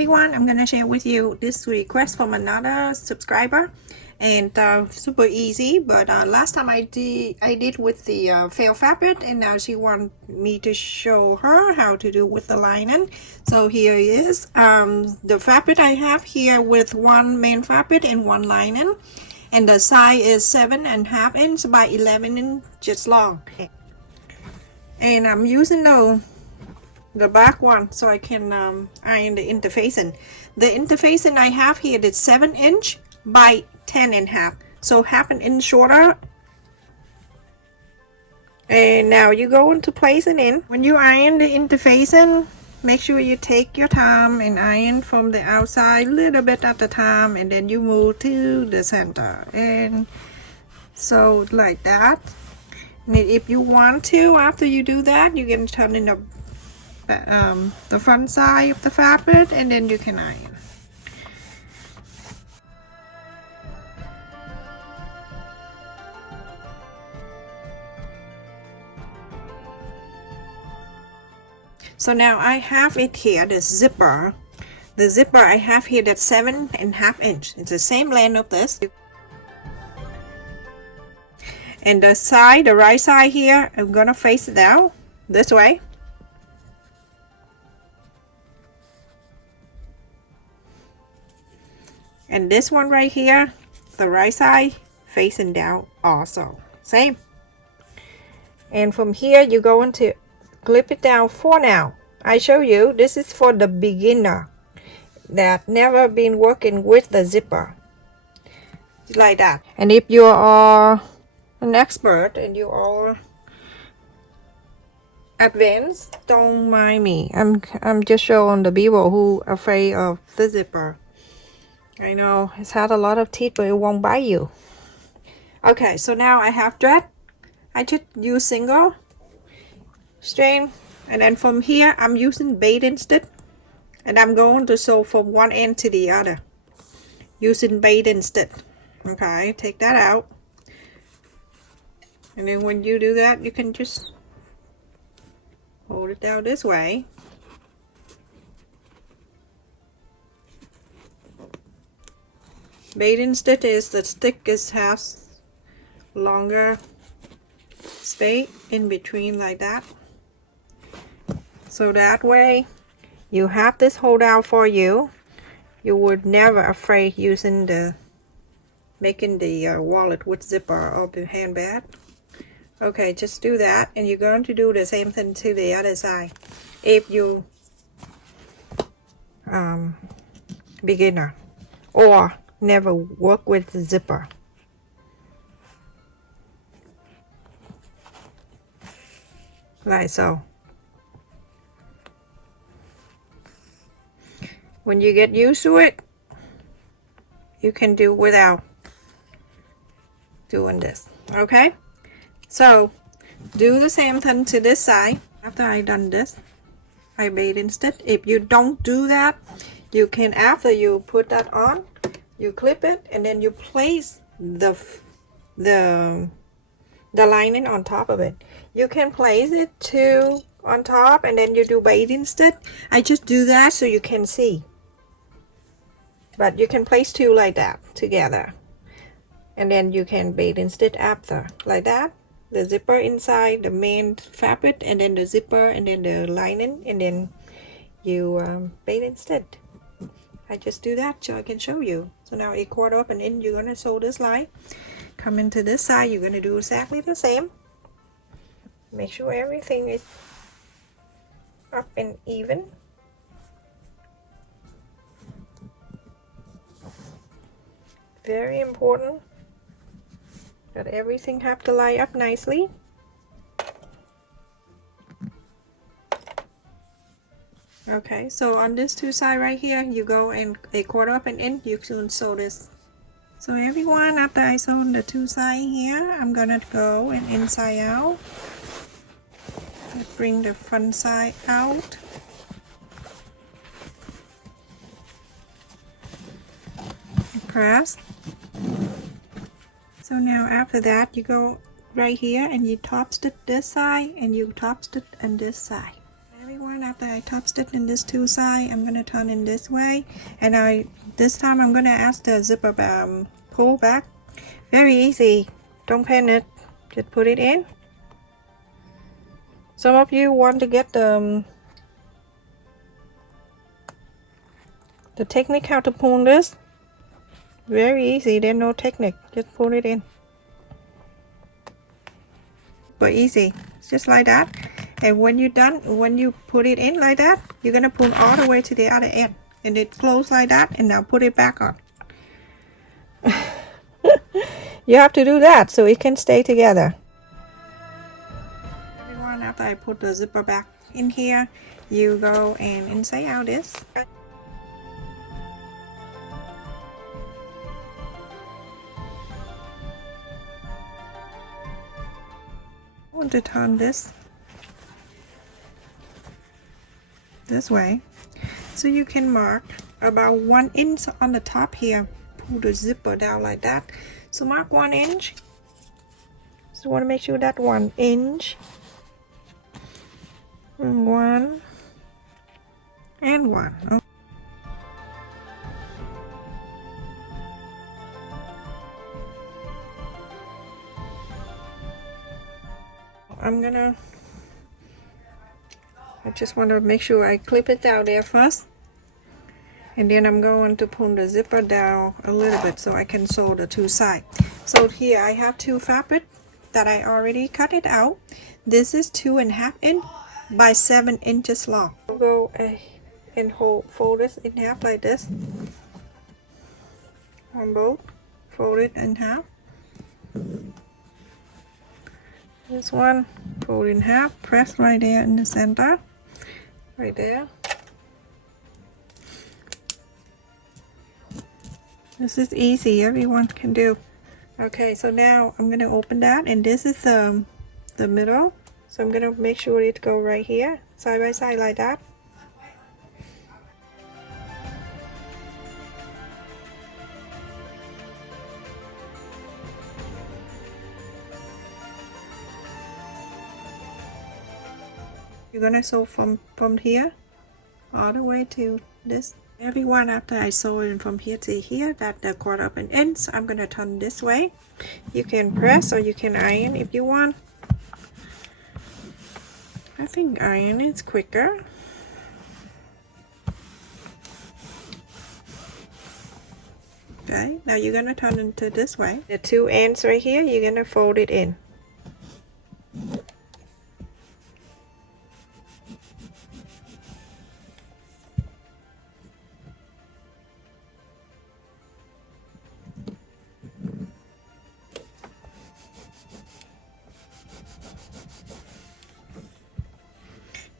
everyone, I'm gonna share with you this request from another subscriber, and super easy. But last time I did with the fail fabric, and now she wants me to show her how to do with the lining. So here is the fabric I have here with one main fabric and one lining, and the size is 7.5 inch by 11 inches long, and I'm using the back one so I can iron the interfacing. The interfacing I have here is 7 inch by 10.5, so half an inch shorter. And now you go into placing in. When you iron the interfacing, make sure you take your time and iron from the outside a little bit at a time, and then you move to the center, and so like that. And if you want to, after you do that, you can turn in the front side of the fabric, and then you can iron. So now I have it here, the zipper. The zipper I have here, that's 7.5 inch. It's the same length of this. And the side, the right side here, I'm gonna face it down this way. And this one right here, the right side facing down also, same. And from here you go into clip it down. For now I show you, this is for the beginner that never been working with the zipper, like that. And if you are an expert and you are advanced, don't mind me. I'm just showing the people who are afraid of the zipper. I know it's had a lot of teeth, but it won't bite you. Okay, so now I have thread. I just use single strain, and then from here I'm using baiting stitch, and I'm going to sew from one end to the other using baiting stitch. Okay, take that out, and then when you do that, you can just hold it down this way. Baiting stitch is the stick is has longer space in between, like that, so that way you have this hold out for you. You would never afraid using the making the wallet with zipper or the handbag. Okay, just do that, and you're going to do the same thing to the other side. If you beginner or never work with the zipper. Like so. When you get used to it, you can do without doing this. Okay, so do the same thing to this side. After I done this, I baiting stitch. If you don't do that, you can, after you put that on, you clip it, and then you place the lining on top of it. You can place it two on top, and then you do baiting stitch. I just do that so you can see, but you can place two like that together, and then you can baiting stitch after, like that. The zipper inside the main fabric, and then the zipper, and then the lining, and then you baiting stitch. I just do that so I can show you. So now a quarter up and in, you're gonna sew this line, come into this side, you're gonna do exactly the same. Make sure everything is up and even. Very important that everything have to line up nicely. Okay, so on this two side right here, you go and a quarter up and in, you can sew this. So everyone, after I sew the two side here, I'm gonna go and inside out. Bring the front side out. Press. So now after that, you go right here and you top stitch this side, and you top stitch on this side. Everyone, after after I top stitch in this two side, I'm gonna turn in this way, and this time I'm gonna ask the zipper pull back. Very easy, don't panic, just put it in. Some of you want to get the technique how to pull this. Very easy, there's no technique, just pull it in. But easy, just like that. And when you're done, when you put it in like that, you're gonna pull all the way to the other end, and it close like that, and now put it back on. You have to do that so it can stay together. Everyone, after I put the zipper back in here, you go and inside out this. I want to turn this way, so you can mark about 1 inch on the top here. Pull the zipper down like that, so mark 1 inch. So you want to make sure that 1 inch, 1 and 1. Okay. I just want to make sure I clip it down there first, and then I'm going to pull the zipper down a little bit so I can sew the two sides. So here I have two fabric that I already cut it out. This is 2.5 inch by 7 inches long. I'll go and fold this in half like this on both. Fold it in half. This one, fold in half, press right there in the center, right there. This is easy, everyone can do. Okay, so now I'm gonna open that, and this is the middle. So I'm gonna make sure it go right here, side by side like that. You're gonna sew from here all the way to this. Everyone, after I sew it from here to here, that the 1/4 inch, I'm gonna turn this way. You can press or you can iron if you want. I think iron is quicker. Okay, now you're gonna turn it this way. The two ends right here, you're gonna fold it in.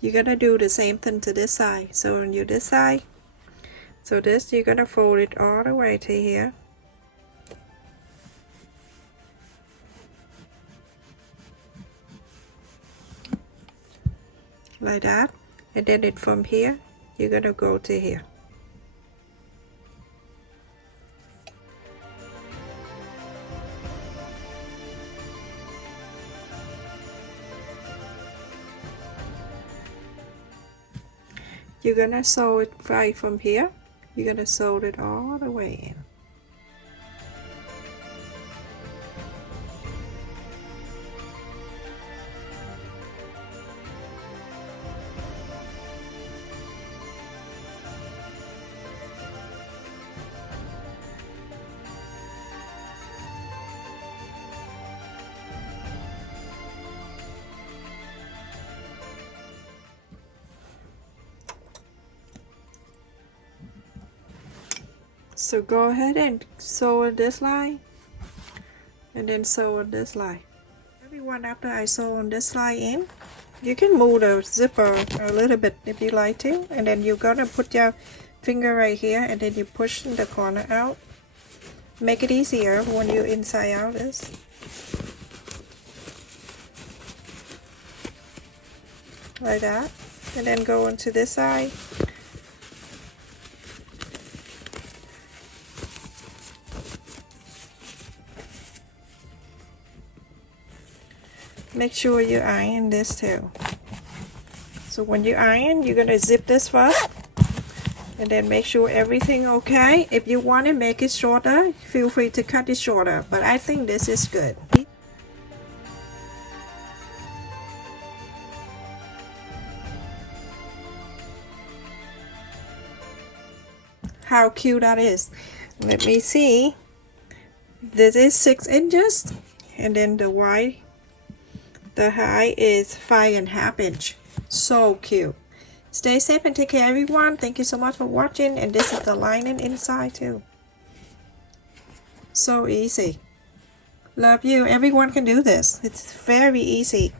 You're gonna do the same thing to this side. So on this side, so this you're gonna fold it all the way to here. Like that. And then it from here, you're gonna go to here. You're gonna sew it right from here. You're gonna sew it all the way in. So go ahead and sew this line, and then sew on this line. Everyone, after I sew on this line in, you can move the zipper a little bit if you like to, and then you're gonna put your finger right here, and then you push the corner out. Make it easier when you inside out this. Like that, and then go onto this side. Make sure you iron this too. So So when you iron, you're gonna zip this first and then make sure everything okay. If you want to make it shorter, feel free to cut it shorter, but I think this is good. How cute that is. Let me see. This is 6 inches, and then the height is 5.5 inches. So cute. Stay safe and take care, everyone. Thank you so much for watching. And this is the lining inside too. So easy. Love you. Everyone can do this. It's very easy.